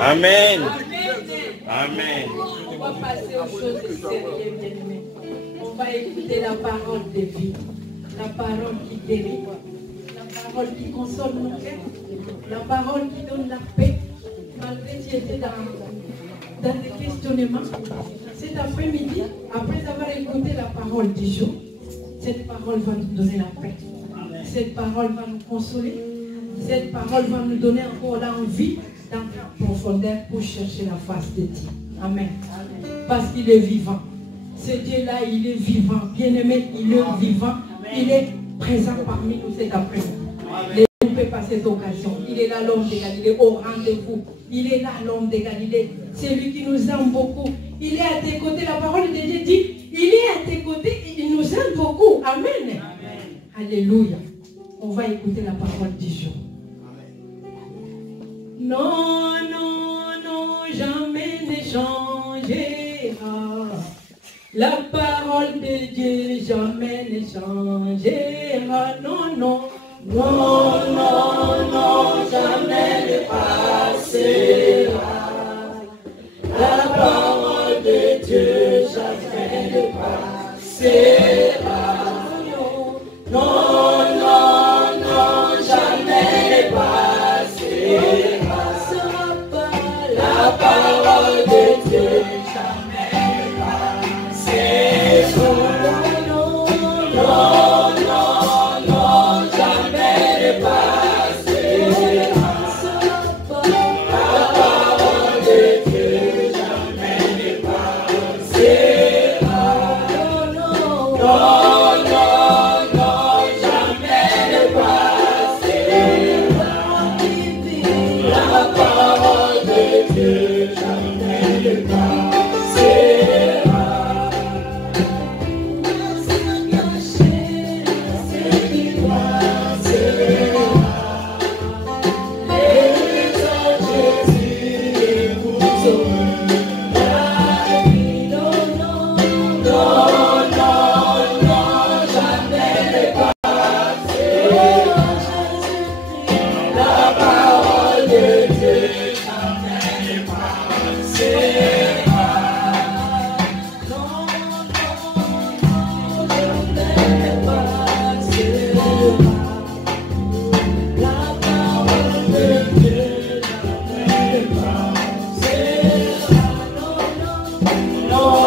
Amen. Amen. On va passer aux choses sérieuses, bien-aimés. va écouter la parole de vie, la parole qui guérit, la parole qui console nos cœurs, la parole qui donne la paix, malgré que tu étais dans des questionnements. Cet après-midi, après avoir écouté la parole du jour, cette parole va nous donner la paix. Cette parole va nous consoler. Cette parole va nous donner encore l'envie d'entrer en profondeur pour chercher la face de Dieu. Amen. Parce qu'il est vivant. Ce Dieu-là, il est vivant. Bien-aimé, il est vivant. Il est présent parmi nous cet après-midi. On ne peut pas cette occasion. Il est là, l'homme de Galilée, au rendez-vous. Il est là, l'homme de Galilée. C'est lui qui nous aime beaucoup. Il est à tes côtés. La parole de Dieu dit, il est à tes côtés et il nous aime beaucoup. Amen. Alléluia. On va écouter la parole du jour. Non, non, non, jamais ne changera. La parole de Dieu jamais ne changera. Non, non, non, non, non, jamais ne passera. La parole de Dieu jamais ne passera. Non, non, non, jamais ne passera. La parole de Dieu jamais ne passera. Non, non, non, jamais ne passera. La parole de Dieu jamais ne passera. Non,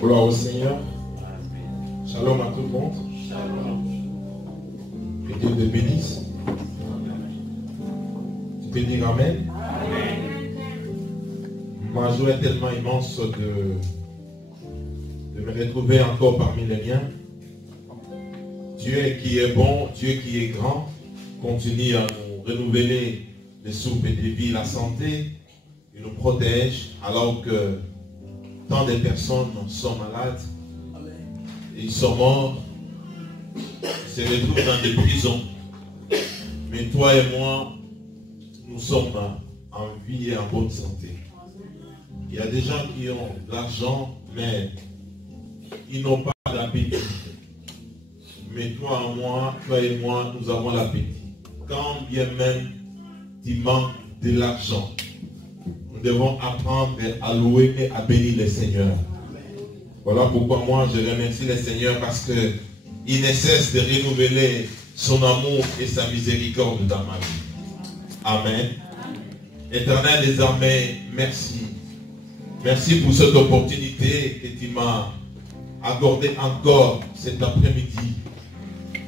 Gloire au Seigneur. Shalom à tout le monde. Shalom. Que Dieu te bénisse. Tu peux dire Amen. Ma joie est tellement immense de me retrouver encore parmi les miens. Dieu qui est bon, Dieu qui est grand, continue à nous renouveler les souffles de vie, la santé. Il nous protège alors que tant de personnes sont malades. Ils sont morts. Ils se retrouvent dans des prisons. Mais toi et moi, nous sommes en vie et en bonne santé. Il y a des gens qui ont de l'argent, mais ils n'ont pas d'appétit. Mais toi et moi, nous avons l'appétit. Quand bien même il manque de l'argent, nous devons apprendre à louer et à bénir le Seigneur. Voilà pourquoi moi je remercie le Seigneur parce qu'il ne cesse de renouveler son amour et sa miséricorde dans ma vie. Amen. Éternel des armées, merci. Merci pour cette opportunité que tu m'as accordée encore cet après-midi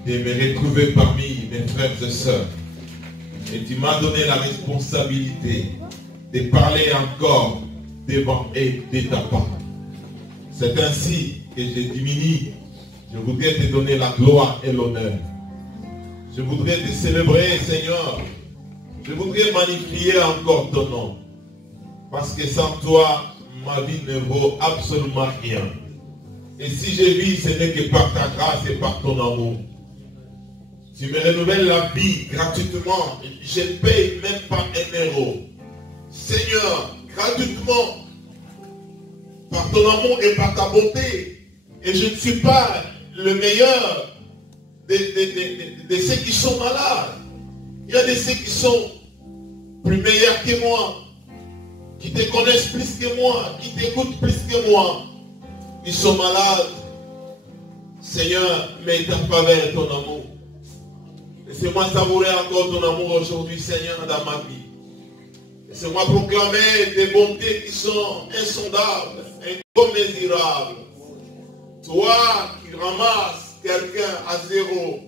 de me retrouver parmi mes frères et sœurs. Et tu m'as donné la responsabilité de parler encore devant et de ta part. C'est ainsi que je diminue. Je voudrais te donner la gloire et l'honneur. Je voudrais te célébrer, Seigneur. Je voudrais magnifier encore ton nom. Parce que sans toi, ma vie ne vaut absolument rien. Et si je vis, ce n'est que par ta grâce et par ton amour. Tu me renouvelles la vie gratuitement. Je ne paye même pas un euro. Seigneur, gratuitement, par ton amour et par ta bonté. Et je ne suis pas le meilleur de ceux qui sont malades. Il y a de ceux qui sont plus meilleurs que moi, qui te connaissent plus que moi, qui t'écoutent plus que moi. Ils sont malades. Seigneur, mets ta faveur, ton amour. Laissez-moi savourer encore ton amour aujourd'hui, Seigneur, dans ma vie. Laissez-moi proclamer des bontés qui sont insondables, incommensurables. Toi qui ramasses quelqu'un à zéro,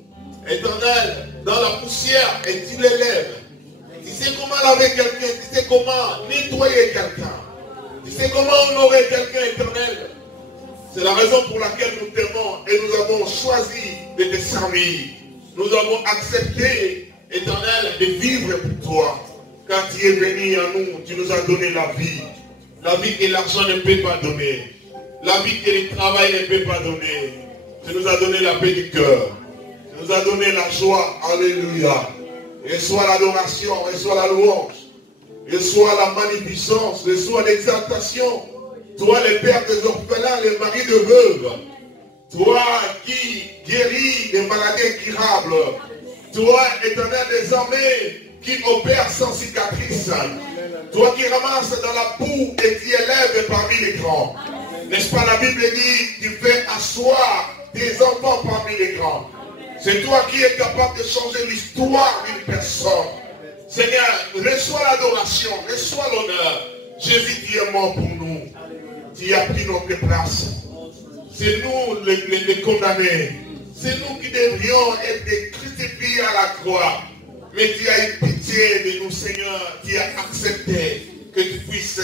Éternel, dans la poussière, et tu l'élèves. Tu sais comment laver quelqu'un, tu sais comment nettoyer quelqu'un. Tu sais comment honorer quelqu'un, Éternel. C'est la raison pour laquelle nous t'aimons et nous avons choisi de te servir. Nous avons accepté, Éternel, de vivre pour toi. Quand tu es venu à nous, tu nous as donné la vie. La vie que l'argent ne peut pas donner. La vie que le travail ne peut pas donner. Tu nous as donné la paix du cœur. Tu nous as donné la joie. Alléluia. Reçois l'adoration, reçois la louange. Reçois la magnificence, reçois l'exaltation. Toi, le père des orphelins, le mari de veuves. Toi qui guéris des maladies incurables. Toi, Éternel des armées, qui opère sans cicatrice. Toi qui ramasses dans la boue et qui élèves parmi les grands. N'est-ce pas, la Bible dit, tu fais asseoir tes enfants parmi les grands. C'est toi qui es capable de changer l'histoire d'une personne. Seigneur, reçois l'adoration, reçois l'honneur. Jésus, tu es mort pour nous. Tu as pris notre place. C'est nous les condamnés. C'est nous qui devrions être crucifiés à la croix. Mais tu as eu pitié de nous, Seigneur. Tu as accepté que tu puisses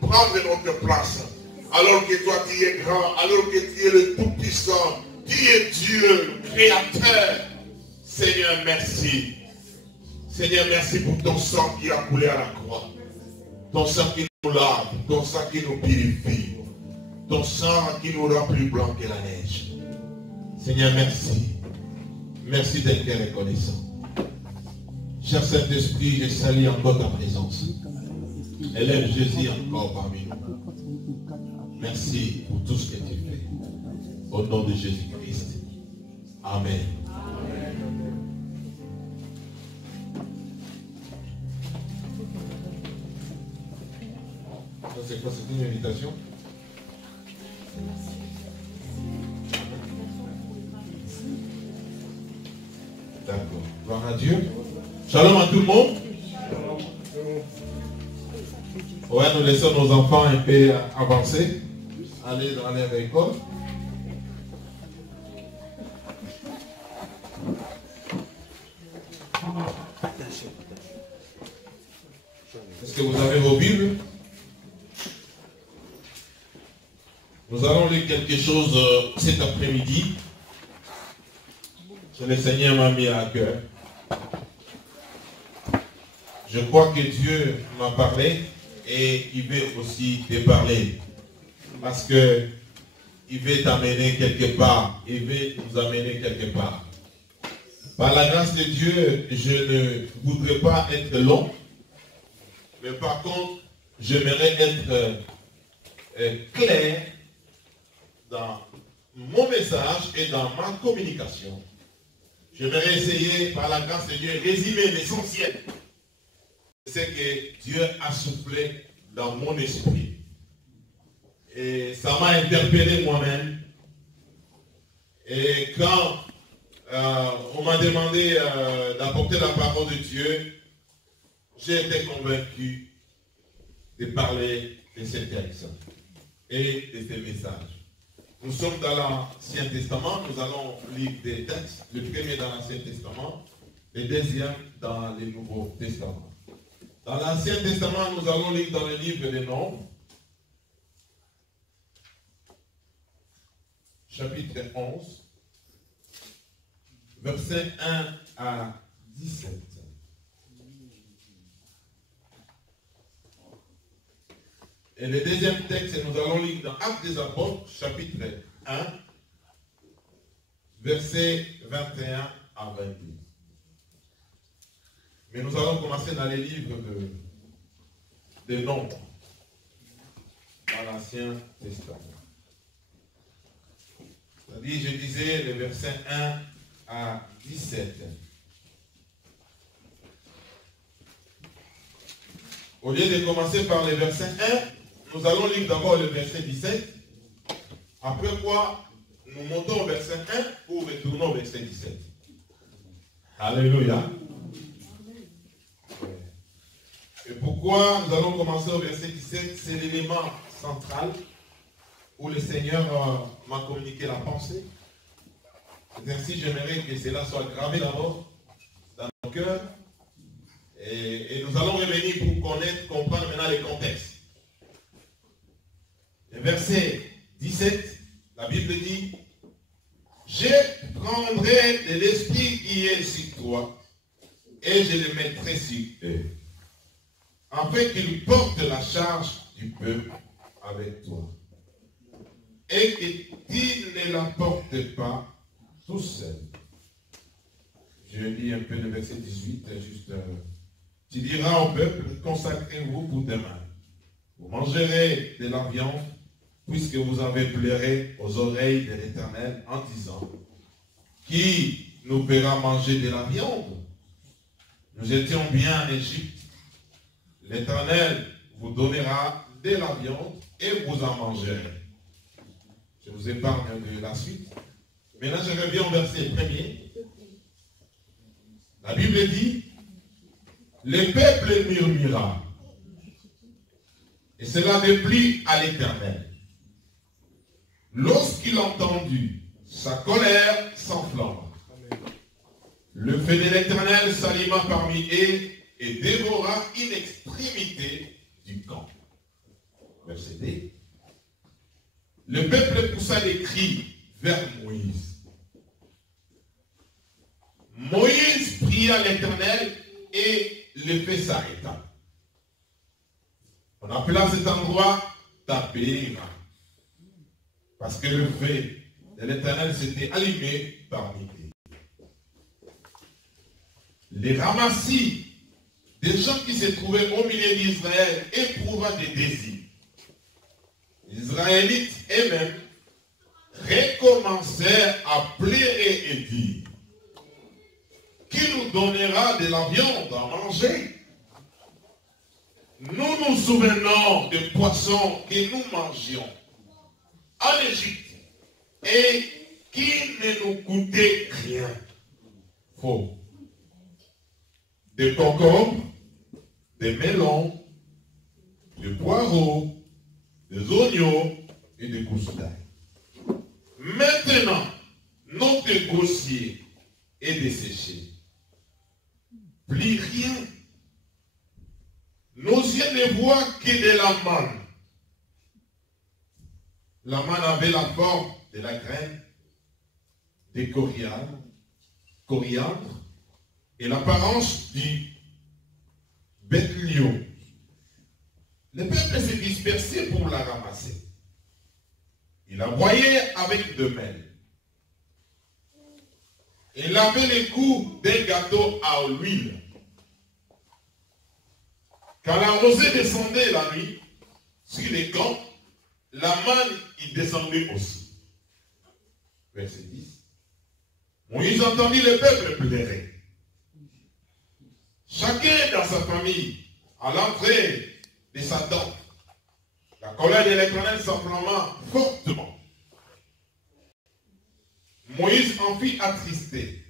prendre notre place. Alors que toi, tu es grand. Alors que tu es le Tout-Puissant. Tu es Dieu, le Créateur. Seigneur, merci. Seigneur, merci pour ton sang qui a coulé à la croix. Ton sang qui nous lave. Ton sang qui nous purifie. Ton sang qui nous rend plus blanc que la neige. Seigneur, merci. Merci d'être reconnaissant. Cher Saint-Esprit, je salue encore ta présence. Élève Jésus encore parmi nous. Merci pour tout ce que tu fais. Au nom de Jésus-Christ. Amen. C'est quoi, c'est une invitation? D'accord. Gloire à Dieu. Shalom à tout le monde. Ouais, nous laissons nos enfants un peu avancer. Aller dans leur école. Est-ce que vous avez vos Bibles? Nous allons lire quelque chose cet après-midi. Le Seigneur m'a mis à cœur. Je crois que Dieu m'a parlé et il veut aussi te parler. Parce que il veut t'amener quelque part. Il veut nous amener quelque part. Par la grâce de Dieu, je ne voudrais pas être long. Mais par contre, j'aimerais être clair dans mon message et dans ma communication. J'aimerais essayer, par la grâce de Dieu, résumer l'essentiel. C'est que Dieu a soufflé dans mon esprit. Et ça m'a interpellé moi-même. Et quand on m'a demandé d'apporter la parole de Dieu, j'ai été convaincu de parler de ce texte et de ce message. Nous sommes dans l'Ancien Testament, nous allons lire des textes, le premier dans l'Ancien Testament, le deuxième dans le Nouveau Testament. Dans l'Ancien Testament, nous allons lire dans le livre des Nombres, chapitre 11, versets 1 à 17. Et le deuxième texte, nous allons lire dans Actes des Apôtres, chapitre 1, versets 21 à 22. Mais nous allons commencer dans les livres de Nombres, dans l'Ancien Testament. C'est-à-dire, je disais, le verset 1 à 17. Au lieu de commencer par le verset 1, nous allons lire d'abord le verset 17. Après quoi, nous montons au verset 1 pour retourner au verset 17. Alléluia. Et pourquoi nous allons commencer au verset 17? C'est l'élément central où le Seigneur m'a communiqué la pensée. C'est ainsi, j'aimerais que cela soit gravé d'abord dans nos cœurs. Et nous allons revenir pour comprendre maintenant le contexte. Le verset 17, la Bible dit: je prendrai de l'esprit qui est sur toi et je le mettrai sur eux, afin qu'ils portent la charge du peuple avec toi, et que tu ne la portes pas tout seul. Je lis un peu le verset 18, juste. Tu diras au peuple: consacrez-vous pour demain. Vous mangerez de la viande, puisque vous avez pleuré aux oreilles de l'Éternel en disant: qui nous fera manger de la viande? Nous étions bien en Égypte. L'Éternel vous donnera de la viande et vous en mangerez. Je vous épargne de la suite. Maintenant, je reviens au verset premier. La Bible dit: le peuple murmura, et cela déplut à l'Éternel. Lorsqu'il entendit, sa colère s'enflamma. Le feu de l'Éternel s'alluma parmi eux et dévora une extrémité du camp. Verset 2. Le peuple poussa des cris vers Moïse. Moïse pria l'Éternel et le feu s'arrêta. On appela cet endroit Tabéra, parce que le feu de l'Éternel s'était allumé parmi eux. Les ramassis, des gens qui se trouvaient au milieu d'Israël, éprouva des désirs. Les Israélites eux-mêmes recommencèrent à pleurer et dire: qui nous donnera de la viande à manger? Nous nous souvenons des poissons que nous mangions en Égypte et qui ne nous coûtaient rien. Faux. Des concombres, des melons, des poireaux, des oignons et des gousses d'ail. Maintenant, notre grossier est desséché. Plus rien. nos yeux ne voient que de la manne. La manne avait la forme de la graine de coriandre et l'apparence du bétlion. Le peuple s'est dispersé pour la ramasser. Il la broyait avec de mêles. Et lavait les coups d'un gâteau à l'huile. Quand la rosée descendait la nuit sur les camps, la manne y descendait aussi. Verset 10. Moïse entendit le peuple pleurer. Chacun dans sa famille, à l'entrée de sa tente, la colère de l'Éternel s'enflamma fortement. Moïse en fut attristé.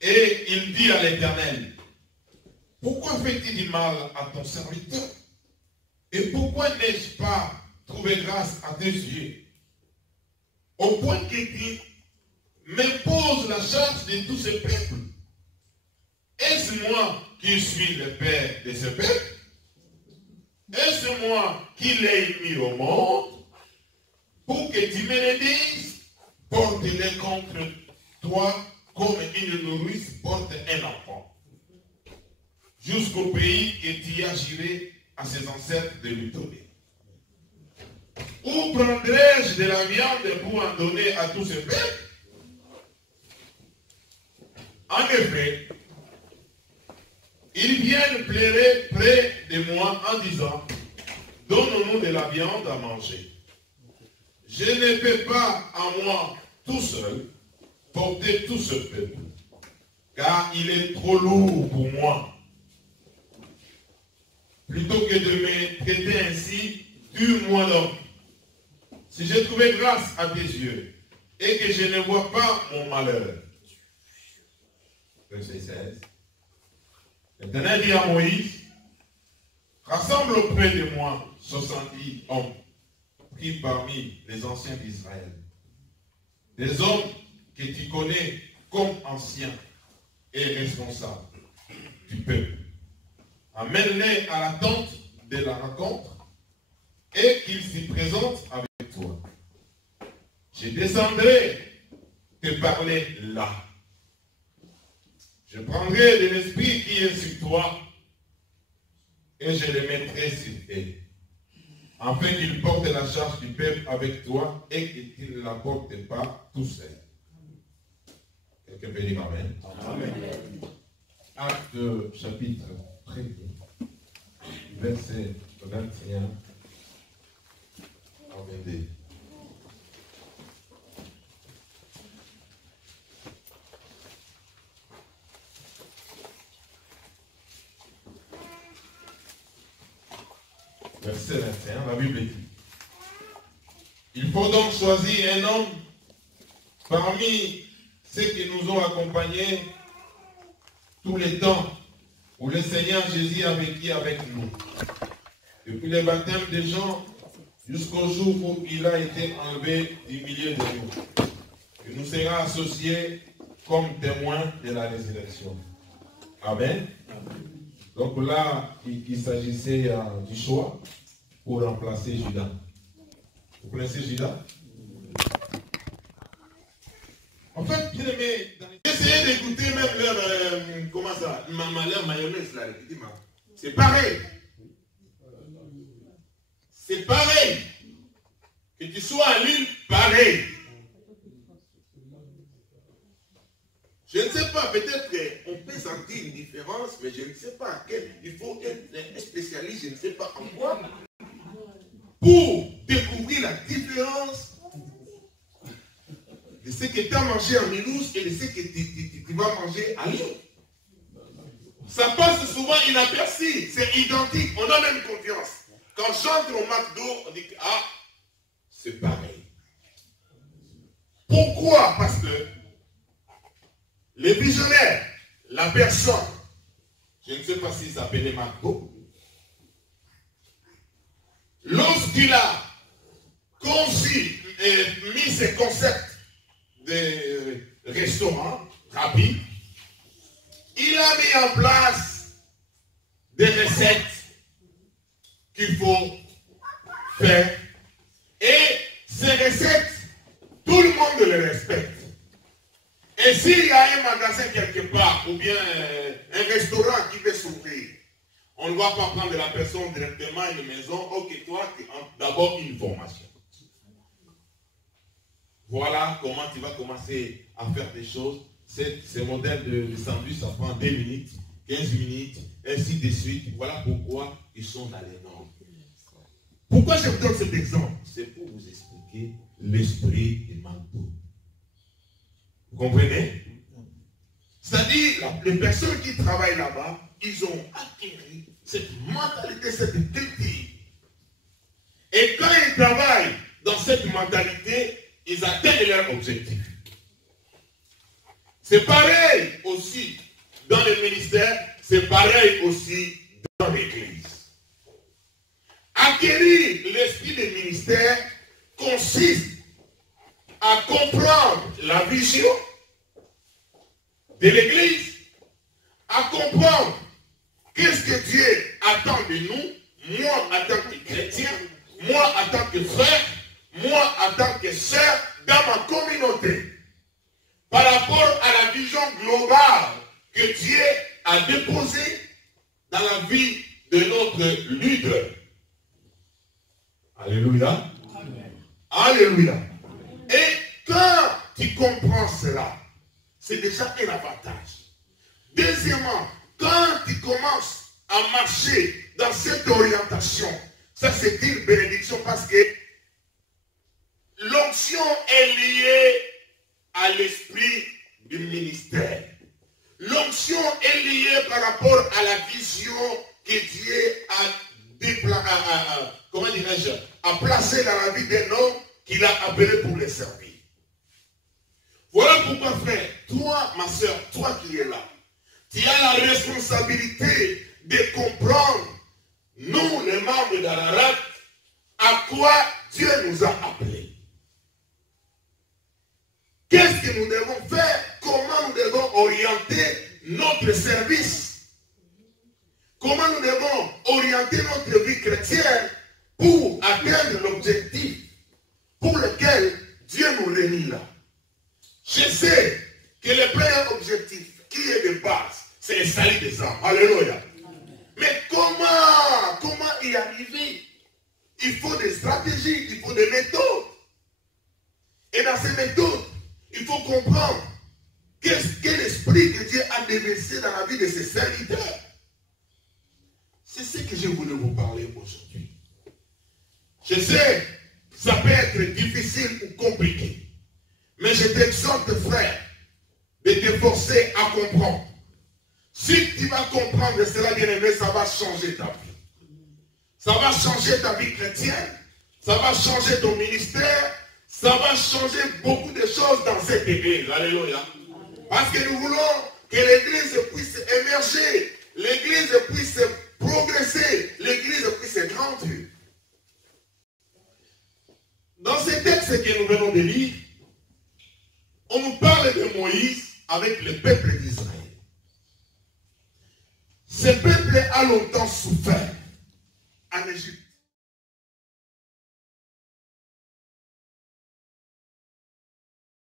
Et il dit à l'Éternel, pourquoi fais-tu du mal à ton serviteur? Et pourquoi n'ai-je pas trouvé grâce à tes yeux? Au point que tu m'imposes la charge de tout ce peuple. Est-ce moi qui suis le père de ce peuple? Est-ce moi qui l'ai mis au monde pour que tu me le dises? Porte-les contre toi comme une nourrice porte un enfant, jusqu'au pays que tu as juré à ses ancêtres de lui donner. Où prendrai-je de la viande pour en donner à tous ces peuples? En effet, ils viennent pleurer près de moi en disant, donne-nous de la viande à manger. Je ne peux pas à moi tout seul porter tout ce peuple, car il est trop lourd pour moi. Plutôt que de me traiter ainsi, tue-moi donc. Si j'ai trouvé grâce à tes yeux, et que je ne vois pas mon malheur. Verset 16. L'Éternel dit à Moïse, rassemble auprès de moi 70 hommes pris parmi les anciens d'Israël, des hommes que tu connais comme anciens et responsables du peuple. Amène-les à la tente de la rencontre et qu'ils s'y présentent avec toi. Je descendrai te parler là. Je prendrai de l'esprit qui est sur toi et je le mettrai sur eux, afin qu'ils portent la charge du peuple avec toi et qu'ils ne la portent pas tout seuls. Quelqu'un peut dire Amen. Amen. Acte chapitre 1er, verset 21 à 22. Verset 21, la Bible dit, il faut donc choisir un homme parmi ceux qui nous ont accompagnés tous les temps où le Seigneur Jésus a vécu avec nous. Depuis le baptême des gens jusqu'au jour où il a été enlevé du milieu de nous. Il nous sera associé comme témoin de la résurrection. Amen. Donc là, il s'agissait du choix pour remplacer Judas. Vous connaissez Judas? En fait, bien aimé, essayez d'écouter même leur, comment ça, leur mayonnaise là, c'est pareil. C'est pareil. Que tu sois à l'île, pareil. Je ne sais pas, peut-être qu'on peut sentir une différence, mais je ne sais pas à quel. Il faut être un spécialiste, je ne sais pas en quoi, pour découvrir la différence de ce que tu as mangé en Minous et de ce que tu vas manger à Lyon. Ça passe souvent inaperçu, c'est identique, on a même confiance. Quand j'entre au McDo, on dit que ah, c'est pareil. Pourquoi? Parce que les visionnaires, la personne, je ne sais pas s'il s'appelait McDo, lorsqu'il a conçu et mis ses concepts de restaurant rapide, il a mis en place des recettes qu'il faut faire. Et ces recettes, tout le monde les respecte. Et s'il y a un magasin quelque part, ou bien un restaurant qui veut s'ouvrir, on ne va pas prendre la personne directement à une maison. Ok, toi, tu as d'abord une formation. Voilà comment tu vas commencer à faire des choses. Ces modèles de sandwich, ça prend 2 minutes, 15 minutes, ainsi de suite. Voilà pourquoi ils sont dans les normes. Pourquoi je vous donne cet exemple? C'est pour vous expliquer l'esprit de Manpo. Vous comprenez? C'est-à-dire, les personnes qui travaillent là-bas, ils ont acquis cette mentalité, cette culture. Et quand ils travaillent dans cette mentalité, ils atteignent leur objectif. C'est pareil aussi dans le ministère, c'est pareil aussi dans l'église. Acquérir l'esprit du ministère consiste à comprendre la vision de l'église, à comprendre qu'est-ce que Dieu attend de nous, moi en tant que chrétien, moi en tant que frère, moi en tant que sœur dans ma communauté, par rapport à la vision globale que Dieu a déposée dans la vie de notre leader. Alléluia. Amen. Alléluia. Et quand tu comprends cela, c'est déjà un avantage. Deuxièmement, quand tu commences à marcher dans cette orientation, ça c'est une bénédiction parce que l'onction est liée à l'esprit du ministère. L'onction est liée par rapport à la vision que Dieu a placée dans la vie d'un homme qu'il a appelé pour le servir. Voilà pourquoi, frère, toi, ma soeur, toi qui es là, tu as la responsabilité de comprendre, nous, les membres d'Ararat, à quoi Dieu nous a appelés. Qu'est-ce que nous devons faire? Comment nous devons orienter notre service? Comment nous devons orienter notre vie chrétienne pour atteindre l'objectif pour lequel Dieu nous réunit là? Je sais que le premier objectif qui est de base, c'est le salut des âmes. Alléluia. Mais comment y arriver? Il faut des stratégies, il faut des méthodes. Et dans ces méthodes, il faut comprendre qu'est-ce que l'esprit que Dieu a déversé dans la vie de ses serviteurs. C'est ce que je voulais vous parler aujourd'hui. Je sais, ça peut être difficile ou compliqué. Mais je t'exhorte, frère, de te forcer à comprendre. Si tu vas comprendre cela, bien-aimé, ça va changer ta vie. Ça va changer ta vie chrétienne. Ça va changer ton ministère. Ça va changer beaucoup de choses dans cette église. Alléluia. Parce que nous voulons que l'église puisse émerger. L'église puisse progresser. L'église puisse grandir. Dans ces textes que nous venons de lire, on nous parle de Moïse avec le peuple d'Israël. Ce peuple a longtemps souffert en Égypte.